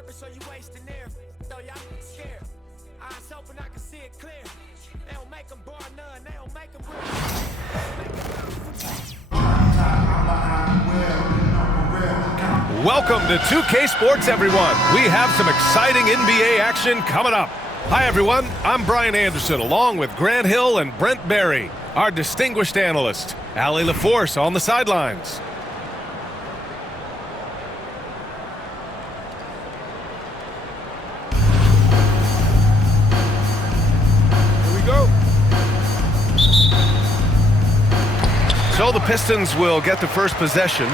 purpose or you wasting air. So y'all scared. Eyes open, I can see it clear. They don't make them bar none, they don't make them real. Welcome to 2K Sports, everyone. We have some exciting NBA action coming up. Hi, everyone. I'm Brian Anderson, along with Grant Hill and Brent Barry, our distinguished analyst. Allie LaForce on the sidelines. So the Pistons will get the first possession.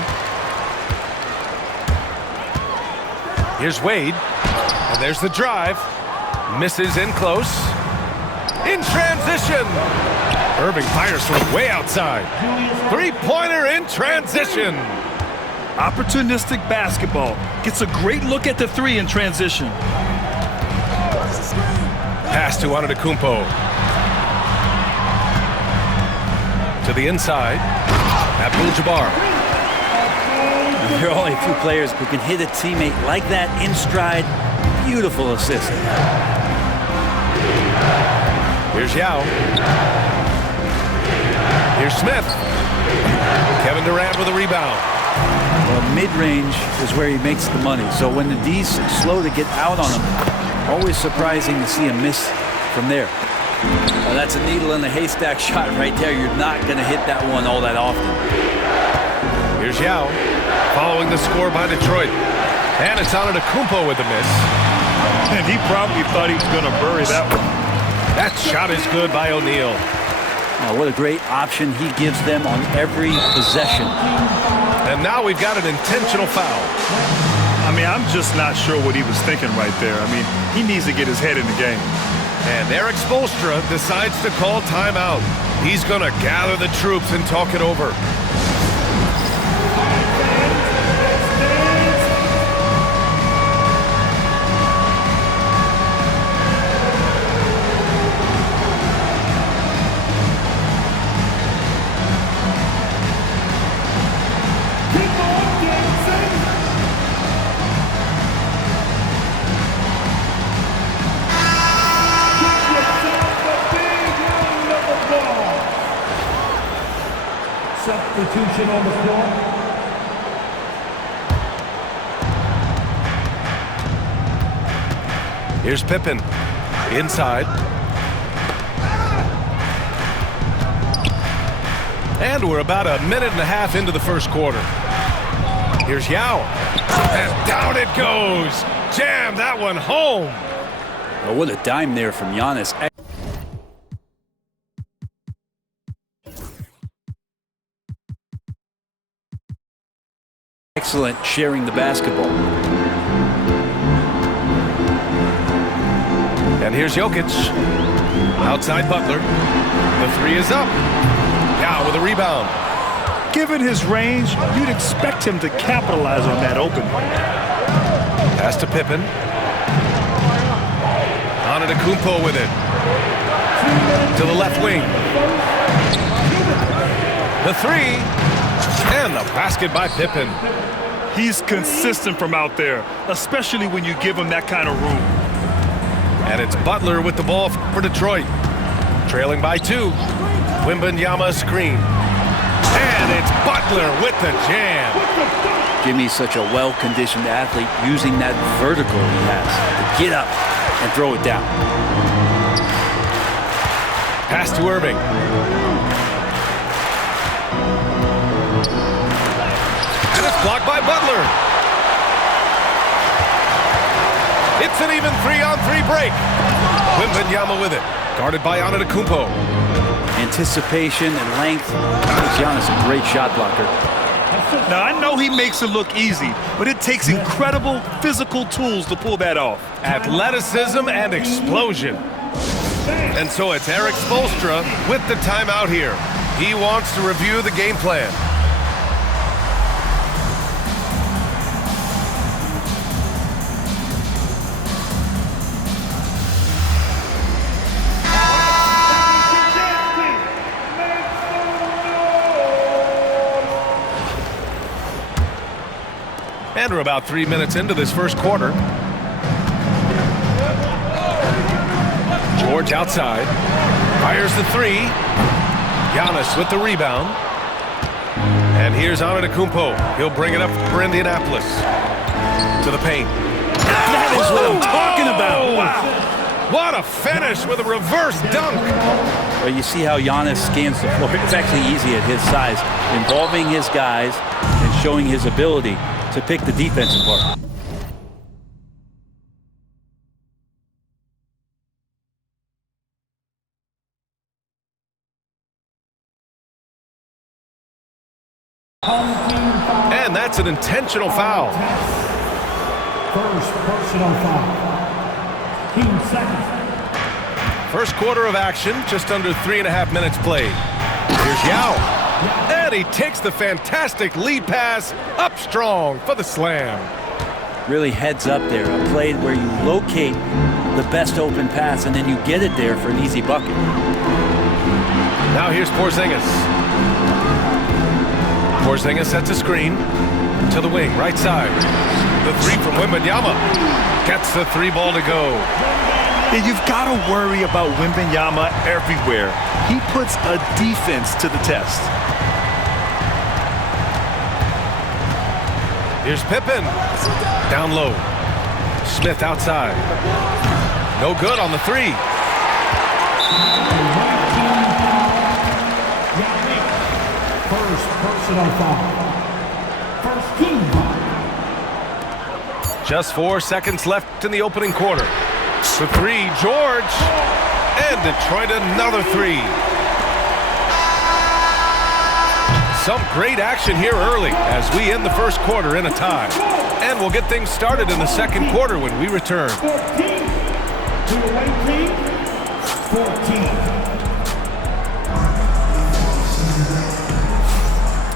Here's Wade, and there's the drive. Misses in close. In transition. Irving fires from way outside. Three-pointer in transition. Opportunistic basketball. Gets a great look at the three in transition. Pass to Antetokounmpo. To the inside. Abdul-Jabbar. There are only a few players who can hit a teammate like that in stride. Beautiful assist. Here's Yao. Here's Smith. Kevin Durant with a rebound. Well, mid-range is where he makes the money. So when the D's slow to get out on him, always surprising to see him miss from there. Well, that's a needle in the haystack shot right there. You're not going to hit that one all that often. Here's Yao, following the score by Detroit. And it's Antetokounmpo with the miss. And he probably thought he was going to bury that one. That shot is good by O'Neal. Oh, what a great option he gives them on every possession. And now we've got an intentional foul. I mean, I'm just not sure what he was thinking right there. I mean, he needs to get his head in the game. And Erik Spoelstra decides to call timeout. He's going to gather the troops and talk it over. Substitution on the floor. Here's Pippen. Inside. And we're about a minute and a half into the first quarter. Here's Yao. And down it goes. Jam that one home. Oh, what a dime there from Giannis. Excellent sharing the basketball. And here's Jokic. Outside Butler. The three is up. Yao with a rebound. Given his range, you'd expect him to capitalize on that opening. Pass to Pippen. Antetokounmpo with it. To the left wing. The three. And the basket by Pippen. He's consistent from out there, especially when you give him that kind of room. And it's Butler with the ball for Detroit. Trailing by 2. Wembanyama screen. And it's Butler with the jam. Jimmy's such a well-conditioned athlete, using that vertical he has to get up and throw it down. Pass to Irving. And it's blocked by Butler. It's an even 3-on-3 break. Wembanyama with it. Guarded by Antetokounmpo. Anticipation and length gives Giannis a great shot blocker. Now, I know he makes it look easy, but it takes incredible physical tools to pull that off. Athleticism and explosion. And so it's Erik Spoelstra with the timeout here. He wants to review the game plan. And we're about 3 minutes into this first quarter. George outside. Fires the three. Giannis with the rebound. And here's Antetokounmpo. He'll bring it up for Indianapolis. To the paint. That is what I'm talking about. Wow. What a finish with a reverse dunk. Well, you see how Giannis scans the floor. It's actually easy at his size, involving his guys and showing his ability to pick the defense apart. And that's an intentional foul. First personal foul. Team second. First quarter of action, just under 3.5 minutes played. Here's Yao. And he takes the fantastic lead pass up strong for the slam. Really heads up there, a play where you locate the best open pass and then you get it there for an easy bucket. Now here's Porzingis. Porzingis sets a screen to the wing, right side. The three from Wembanyama. Gets the three ball to go. And you've got to worry about Wembanyama everywhere. He puts a defense to the test. Here's Pippen. Down low. Smith outside. No good on the three. First personal foul. First team foul. Just 4 seconds left in the opening quarter. The three, George. And Detroit another three. Some great action here early as we end the first quarter in a tie. And we'll get things started in the second quarter when we return. 14 to the away team. 14.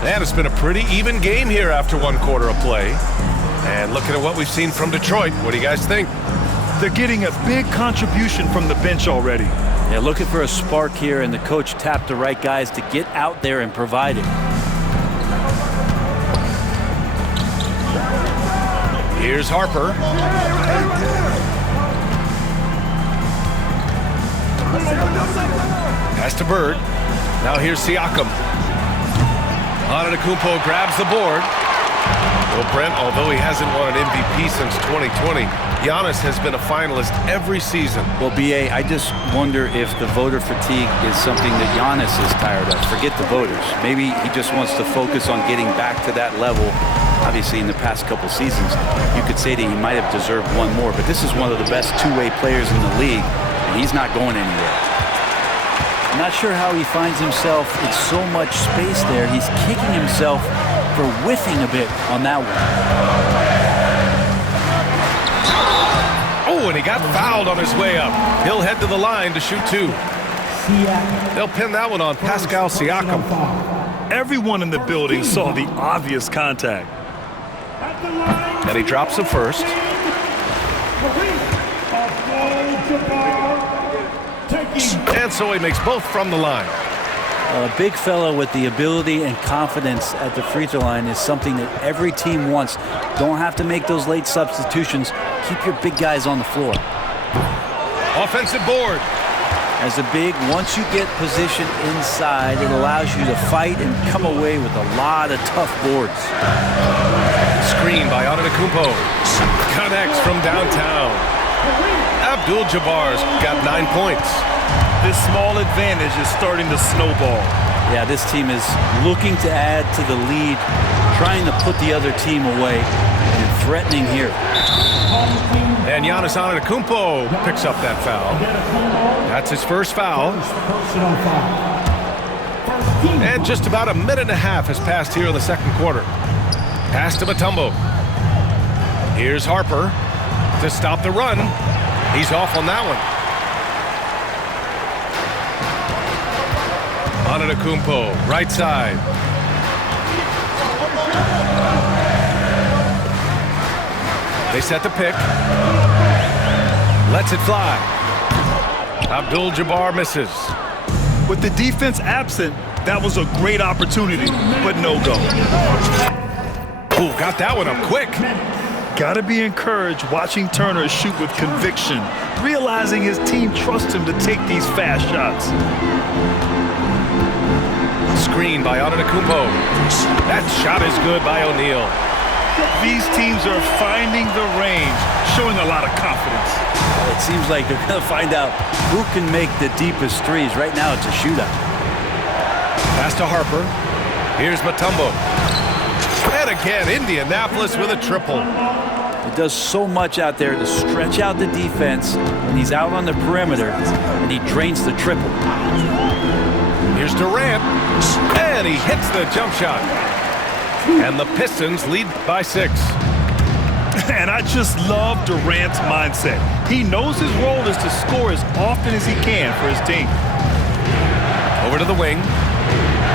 And it's been a pretty even game here after one quarter of play. And looking at what we've seen from Detroit, what do you guys think? They're getting a big contribution from the bench already. Yeah, looking for a spark here, and the coach tapped the right guys to get out there and provide it. Here's Harper. Pass to Bird. Now here's Siakam. Antetokounmpo grabs the board. Well, Brent, although he hasn't won an MVP since 2020, Giannis has been a finalist every season. Well, B.A., I just wonder if the voter fatigue is something that Giannis is tired of. Forget the voters. Maybe he just wants to focus on getting back to that level. Obviously, in the past couple seasons, you could say that he might have deserved one more, but this is one of the best two-way players in the league, and he's not going anywhere. I'm not sure how he finds himself in so much space there. He's kicking himself for whiffing a bit on that one. Oh, and he got fouled on his way up. He'll head to the line to shoot two. They'll pin that one on Pascal Siakam. Everyone in the building saw the obvious contact. And he drops the first. And so he makes both from the line. A big fella with the ability and confidence at the free throw line is something that every team wants. Don't have to make those late substitutions. Keep your big guys on the floor. Offensive board. As a big, once you get position inside, it allows you to fight and come away with a lot of tough boards. Screen by Antetokounmpo. Connects from downtown. Abdul-Jabbar's got 9 points. This small advantage is starting to snowball. Yeah, this team is looking to add to the lead, trying to put the other team away, and threatening here. And Giannis Antetokounmpo picks up that foul. That's his first foul. And just about a minute and a half has passed here in the second quarter. Pass to Mutombo. Here's Harper to stop the run. He's off on that one. Antetokounmpo, right side. They set the pick. Lets it fly. Abdul-Jabbar misses. With the defense absent, that was a great opportunity, but no go. Ooh, got that one up quick. Gotta be encouraged watching Turner shoot with conviction, realizing his team trusts him to take these fast shots. Screen by Antetokounmpo. That shot is good by O'Neal. These teams are finding the range, showing a lot of confidence. It seems like they're going to find out who can make the deepest threes. Right now, it's a shootout. Pass to Harper. Here's Mutombo. And again, Indianapolis with a triple. It does so much out there to stretch out the defense when he's out on the perimeter, and he drains the triple. Here's Durant, and he hits the jump shot. And the Pistons lead by 6. And I just love Durant's mindset. He knows his role is to score as often as he can for his team. Over to the wing.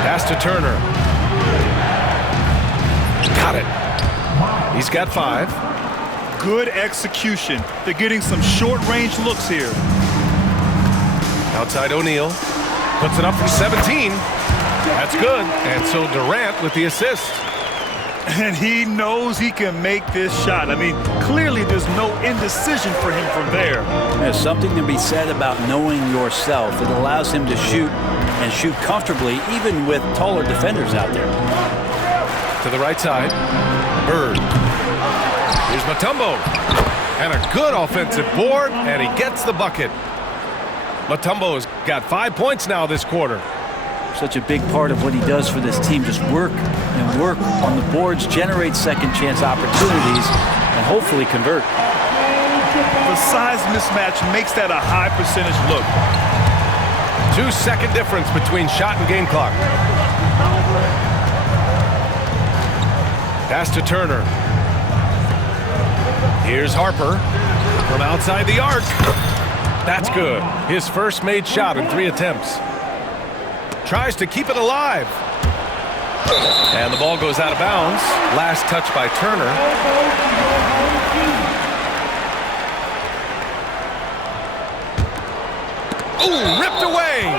Pass to Turner. Got it. He's got 5. Good execution. They're getting some short-range looks here. Outside O'Neal. Puts it up from 17. That's good. And so Durant with the assist. And he knows he can make this shot. I mean, clearly there's no indecision for him from there. There's something to be said about knowing yourself. It allows him to shoot and shoot comfortably, even with taller defenders out there. To the right side. Bird. Here's Mutombo. And a good offensive board, and he gets the bucket. Mutombo has got 5 points now this quarter. Such a big part of what he does for this team. Just work and work on the boards, generate second chance opportunities, and hopefully convert. The size mismatch makes that a high percentage look. 2-second difference between shot and game clock. Pass to Turner. Here's Harper from outside the arc. That's good. His first made shot in 3 attempts. Tries to keep it alive. And the ball goes out of bounds. Last touch by Turner. Ooh, ripped away.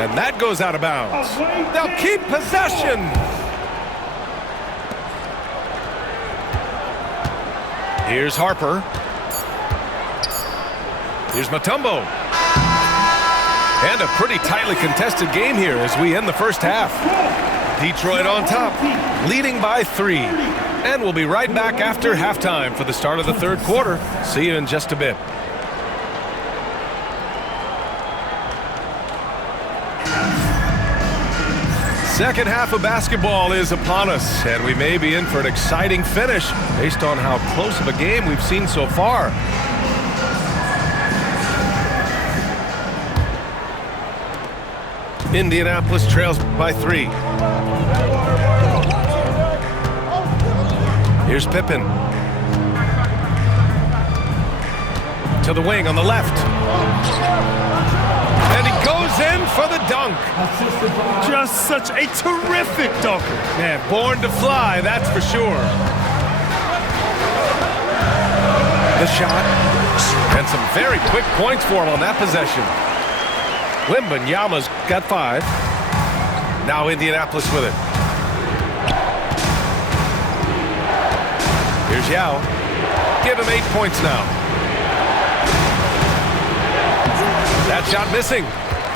And that goes out of bounds. They'll keep possession. Here's Harper. Here's Mutombo. And a pretty tightly contested game here as we end the first half. Detroit on top, leading by 3. And we'll be right back after halftime for the start of the third quarter. See you in just a bit. Second half of basketball is upon us, and we may be in for an exciting finish based on how close of a game we've seen so far. Indianapolis trails by 3. Here's Pippen. To the wing on the left. And he goes in for the dunk. Just such a terrific dunker. Man, born to fly, that's for sure. The shot. And some very quick points for him on that possession. Wembanyama's got 5. Now Indianapolis with it. Here's Yao. Give him 8 points now. That shot missing.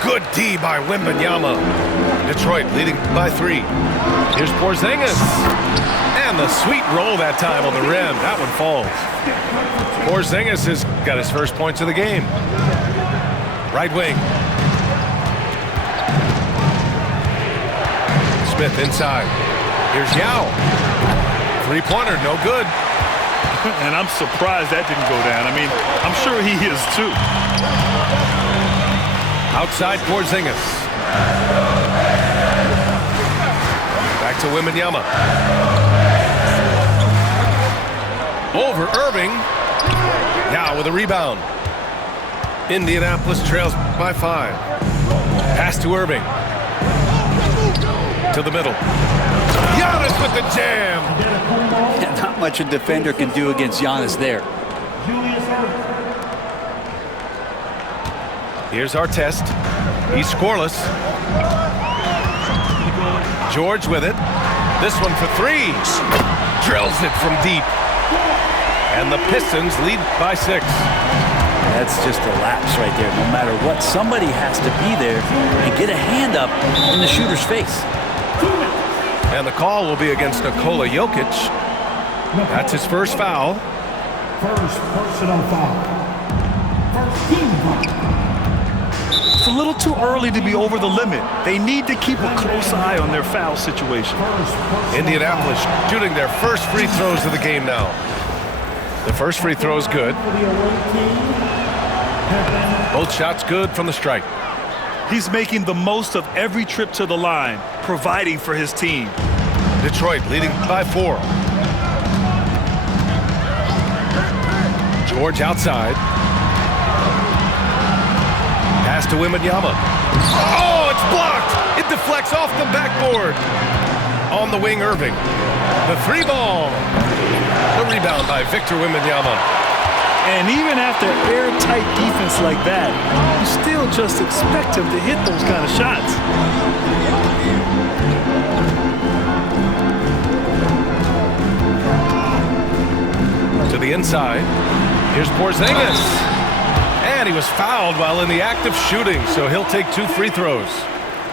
Good D by Wembanyama. Detroit leading by 3. Here's Porzingis. And the sweet roll that time on the rim. That one falls. Porzingis has got his first points of the game. Right wing. Smith inside. Here's Yao. 3-pointer, no good. And I'm surprised that didn't go down. I mean, I'm sure he is too. Outside Porzingis. Back to Wembanyama. Over Irving. Now with a rebound. Indianapolis trails by 5. Pass to Irving. To the middle. Giannis with the jam. Not much a defender can do against Giannis there. Here's our test. He's scoreless. George with it. This one for 3. Drills it from deep. And the Pistons lead by 6. That's just a lapse right there. No matter what, somebody has to be there and get a hand up in the shooter's face. And the call will be against Nikola Jokic. That's his first foul. First personal foul. First team foul. It's a little too early to be over the limit. They need to keep a close eye on their foul situation. Indianapolis shooting their first free throws of the game now. The first free throw is good. Both shots good from the stripe. He's making the most of every trip to the line, providing for his team. Detroit leading by 4. George outside. Pass to Wembanyama. Oh, it's blocked! It deflects off the backboard. On the wing, Irving. The 3-ball. The rebound by Victor Wembanyama. And even after airtight defense like that, you still just expect him to hit those kind of shots. To the inside. Here's Porzingis. And he was fouled while in the act of shooting, so he'll take 2 free throws.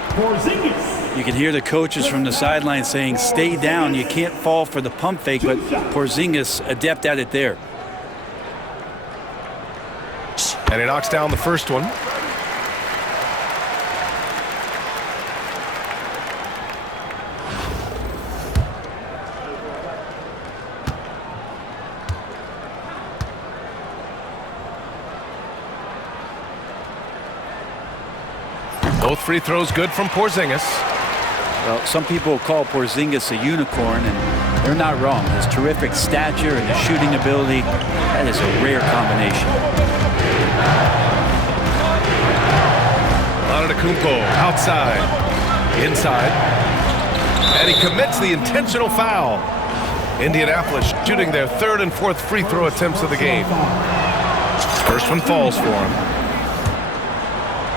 Porzingis. You can hear the coaches from the sideline saying, stay down, you can't fall for the pump fake, but Porzingis adept at it there. And he knocks down the first one. Both free throws good from Porzingis. Well, some people call Porzingis a unicorn, and they're not wrong. His terrific stature and his shooting ability, that is a rare combination. Antetokounmpo outside, inside, and he commits the intentional foul. Indianapolis shooting their 3rd and 4th free throw attempts of the game. First one falls for him.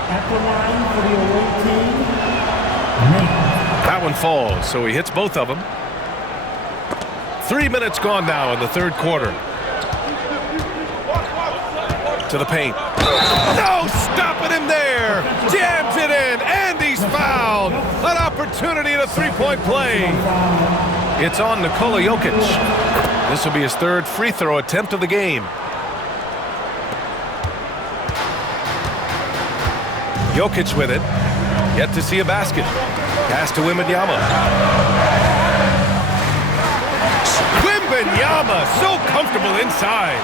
At the line for the away team, That one falls, so he hits both of them. 3 minutes gone now in the 3rd quarter. To the paint. No, stopping him there. Jams it in, and he's fouled. An opportunity at a 3-point play. It's on Nikola Jokic. This will be his 3rd free throw attempt of the game. Jokic with it. Yet to see a basket. Pass to Wembanyama. Wembanyama, so comfortable inside.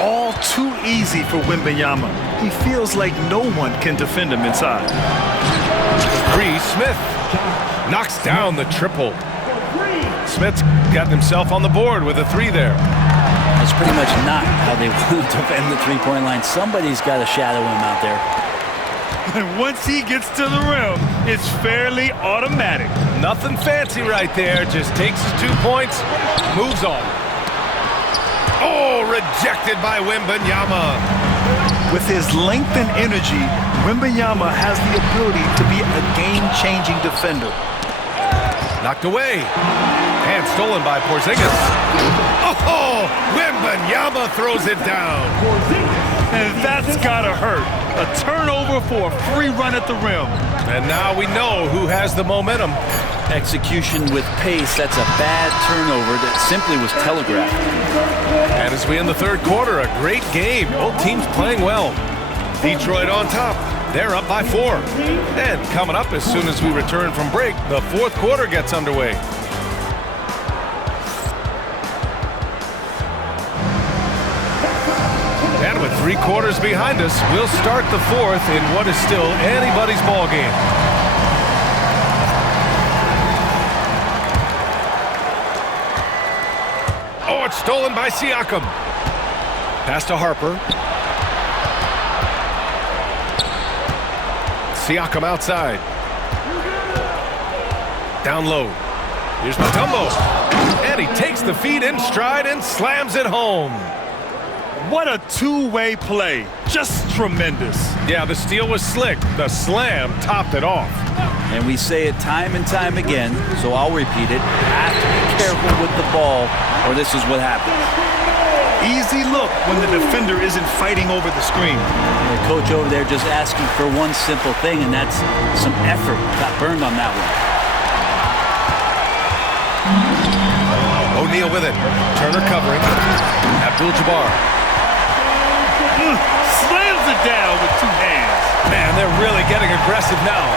All too easy for Wembanyama. He feels like no one can defend him inside. Smith knocks down the triple. Smith's gotten himself on the board with a 3 there. That's pretty much not how they want to defend the three-point line. Somebody's got to shadow him out there. And once he gets to the rim, it's fairly automatic. Nothing fancy right there. Just takes his 2 points, moves on. Oh, rejected by Wembanyama. With his length and energy, Wembanyama has the ability to be a game-changing defender. Knocked away. And stolen by Porzingis. Oh, Wembanyama throws it down. And that's gotta hurt. A turnover for a free run at the rim. And now we know who has the momentum. Execution with pace, that's a bad turnover that simply was telegraphed. And as we end the 3rd quarter, a great game. Both teams playing well. Detroit on top. They're up by 4. And coming up as soon as we return from break, the 4th quarter gets underway. And with 3 quarters behind us, we'll start the 4th in what is still anybody's ball game. Oh, it's stolen by Siakam. Pass to Harper. Siakam outside. Down low. Here's Mutombo. And he takes the feed in stride and slams it home. What a two-way play. Just tremendous. Yeah, the steal was slick. The slam topped it off. And we say it time and time again, so I'll repeat it. Have to be careful with the ball, or this is what happens. Easy look when the defender isn't fighting over the screen. The coach over there just asking for one simple thing, and that's some effort. Got burned on that one. O'Neal with it. Turner covering. Abdul-Jabbar. Slams it down with two hands. Man, they're really getting aggressive now.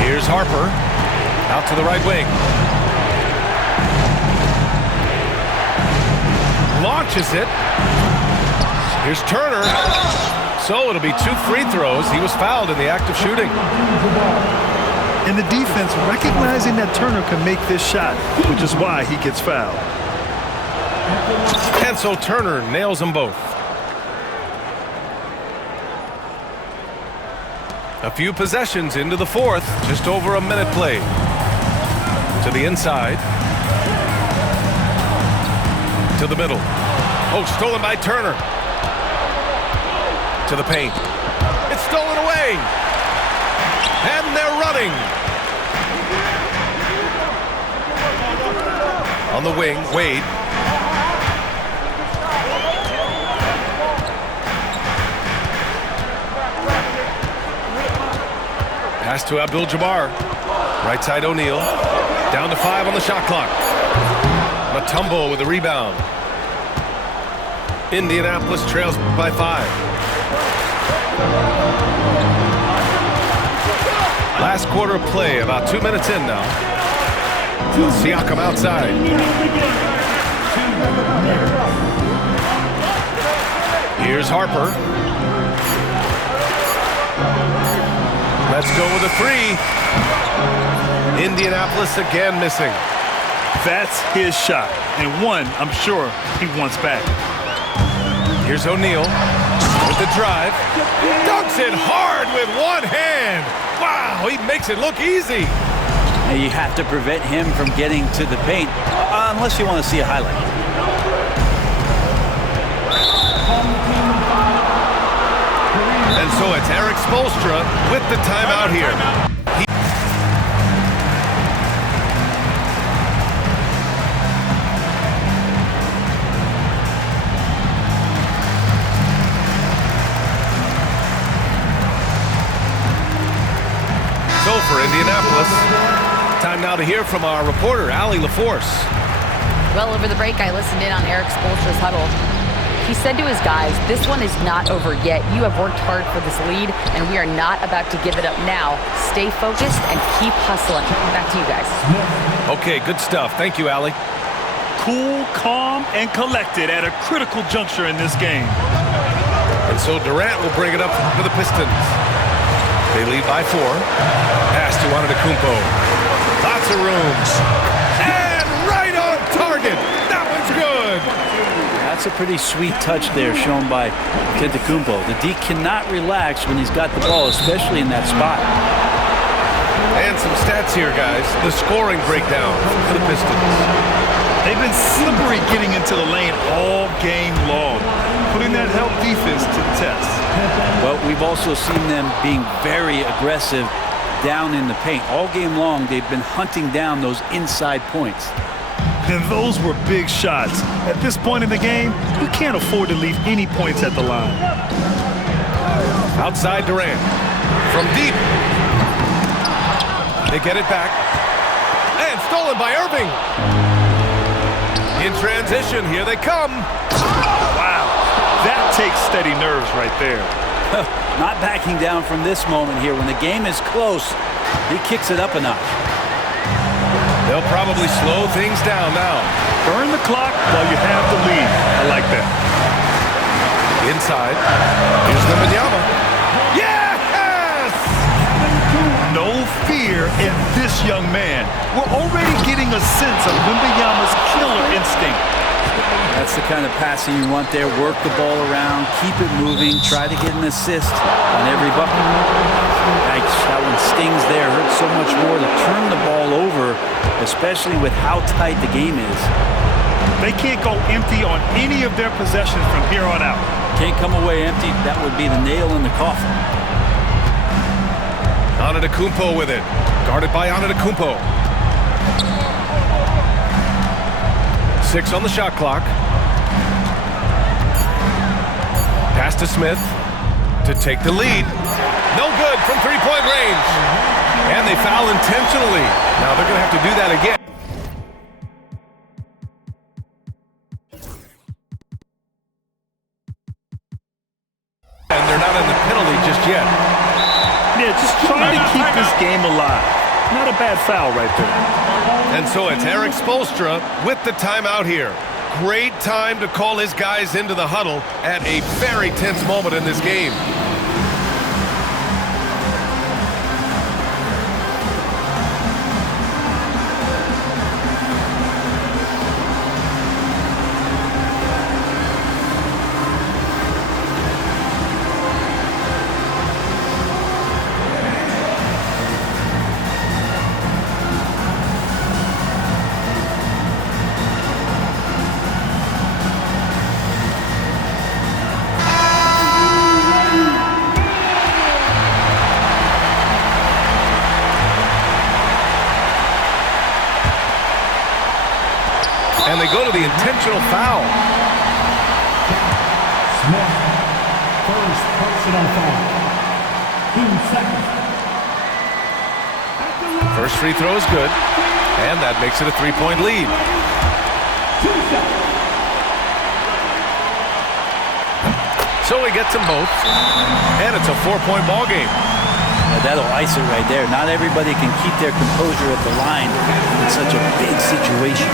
Here's Harper. Out to the right wing. Launches it. Here's Turner. So it'll be 2 free throws. He was fouled in the act of shooting. And the defense recognizing that Turner can make this shot, which is why he gets fouled. And so Turner nails them both. A few possessions into the fourth. Just over a minute played. To the inside. To the middle. Oh, stolen by Turner. To the paint. It's stolen away. And they're running. On the wing, Wade. Pass to Abdul-Jabbar. Right side O'Neal. Down to 5 on the shot clock. Mutombo with the rebound. Indianapolis trails by 5. Last quarter of play, about 2 minutes in now. Siakam outside. Here's Harper. Let's go with a 3. Indianapolis again missing. That's his shot, and one I'm sure he wants back. Here's O'Neal with the drive. Dunks it hard with one hand. Wow, he makes it look easy. And you have to prevent him from getting to the paint, unless you want to see a highlight. And so it's Erik Spoelstra with the timeout here. So for Indianapolis, time now to hear from our reporter, Allie LaForce. Well, over the break, I listened in on Erik Spoelstra's huddle. He said to his guys, this one is not over yet. You have worked hard for this lead, and we are not about to give it up now. Stay focused and keep hustling. Back to you guys. Okay, good stuff. Thank you, Allie. Cool, calm, and collected at a critical juncture in this game. And so Durant will bring it up for the Pistons. They lead by 4. Pass to Antetokounmpo. Lots of room. And right on target. That one's good. That's a pretty sweet touch there shown by Antetokounmpo. The D cannot relax when he's got the ball, especially in that spot. And some stats here, guys. The scoring breakdown for the Pistons. They've been slippery getting into the lane all game long, putting that help defense to the test. Well, we've also seen them being very aggressive down in the paint. All game long, they've been hunting down those inside points. And those were big shots. At this point in the game, you can't afford to leave any points at the line. Outside Durant. From deep. They get it back. And stolen by Irving. In transition, here they come. Wow, that takes steady nerves right there. Not backing down from this moment here. When the game is close, he kicks it up a notch. They'll probably slow things down now. Burn the clock while you have the lead. I like that. Inside. Here's Wembanyama. Yes! No fear in this young man. We're already getting a sense of Wembanyama's killer instinct. That's the kind of passing you want there. Work the ball around, keep it moving, try to get an assist on every bucket. Yikes, that one stings there. Hurts so much more to turn the ball over, especially with how tight the game is. They can't go empty on any of their possessions from here on out. Can't come away empty. That would be the nail in the coffin. Antetokounmpo with it. Guarded by Antetokounmpo. 6 on the shot clock. Pass to Smith to take the lead. No good from three-point range. And they foul intentionally. Now they're going to have to do that again. And they're not in the penalty just yet. Yeah, just trying to keep this game alive. Not a bad foul right there. And so it's Erik Spoelstra with the timeout here. Great time to call his guys into the huddle at a very tense moment in this game. And they go to the intentional foul. Smith, first personal foul. 2 seconds. First free throw is good, and that makes it a 3-point lead. 2 seconds. So he gets them both, and it's a 4-point ball game. That'll ice it right there. Not everybody can keep their composure at the line in such a big situation.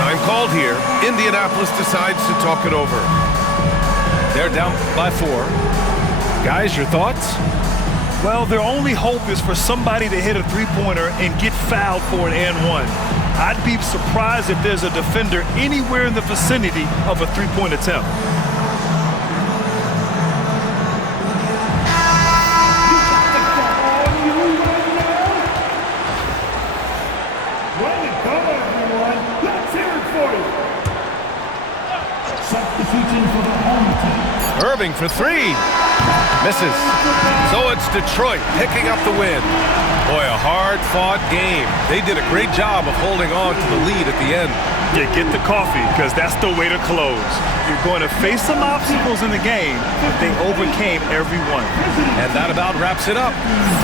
Time called here. Indianapolis decides to talk it over. They're down by 4. Guys, your thoughts? Well, their only hope is for somebody to hit a three-pointer and get fouled for an and one. I'd be surprised if there's a defender anywhere in the vicinity of a three-point attempt. Irving for 3. Misses. So it's Detroit picking up the win. Boy, a hard-fought game. They did a great job of holding on to the lead at the end. Yeah, get the coffee, because that's the way to close. You're going to face some obstacles in the game, but they overcame every one. And that about wraps it up.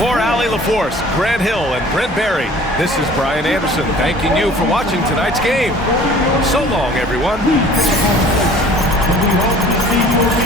For Allie LaForce, Grant Hill, and Brent Barry, this is Brian Anderson thanking you for watching tonight's game. So long, everyone. We hope to see you again.